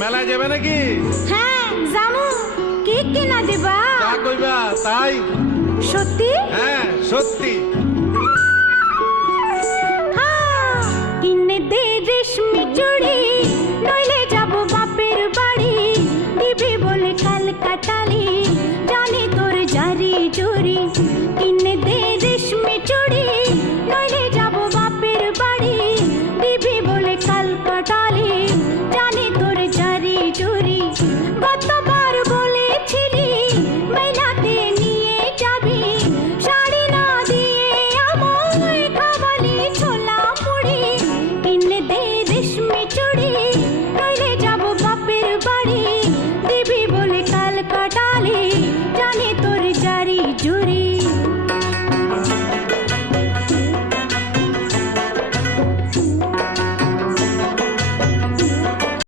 মেলায় যাবে নাকি? হ্যাঁ জামু। কি কিনা দিবা? যা কইবা তাই। সত্যি? হ্যাঁ সত্যি। হ্যাঁ, কিনে দে রেশমি চুড়ি